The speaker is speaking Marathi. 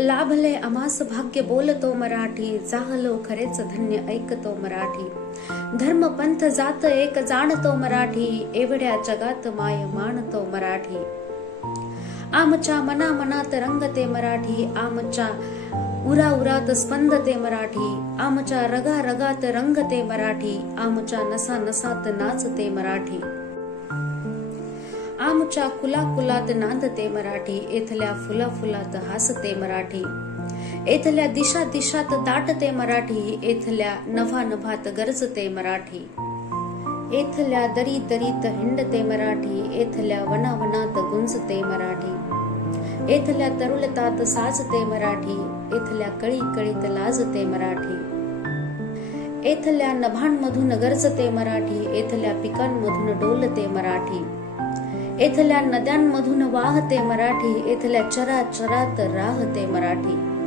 लाभले आम्हास भाग्य बोलतो मराठी, जाहलो खरेच धन्य ऐकतो मराठी. धर्म पंथ जात एक जाणतो मराठी, एवढ्या जगात माय मानतो मराठी. आमच्या मना मनात रंगते मराठी, आमच्या उरा उरात स्पंदते मराठी. आमच्या रगा रगात रंगते मराठी, आमच्या नसा नसात नाचते मराठी. आमच्या कुला कुलात नांदते मराठी, इथल्या फुला फुलात हासते मराठी. इथल्या दिशा दिशात दाटते मराठी, इथल्या नभा नभात गरजते मराठी. इथल्या दरी दरीत हिंडते मराठी, इथल्या वना वनात गुंजते मराठी. इथल्या तरुलतात साजते मराठी, इथल्या कळी कळीत लाजते मराठी. इथल्या नभांमधून गरजते मराठी, इथल्या पिकांमधून डोलते मराठी. इथल्या नद्यांमधून वाहते मराठी, इथल्या चराचरात राहते मराठी.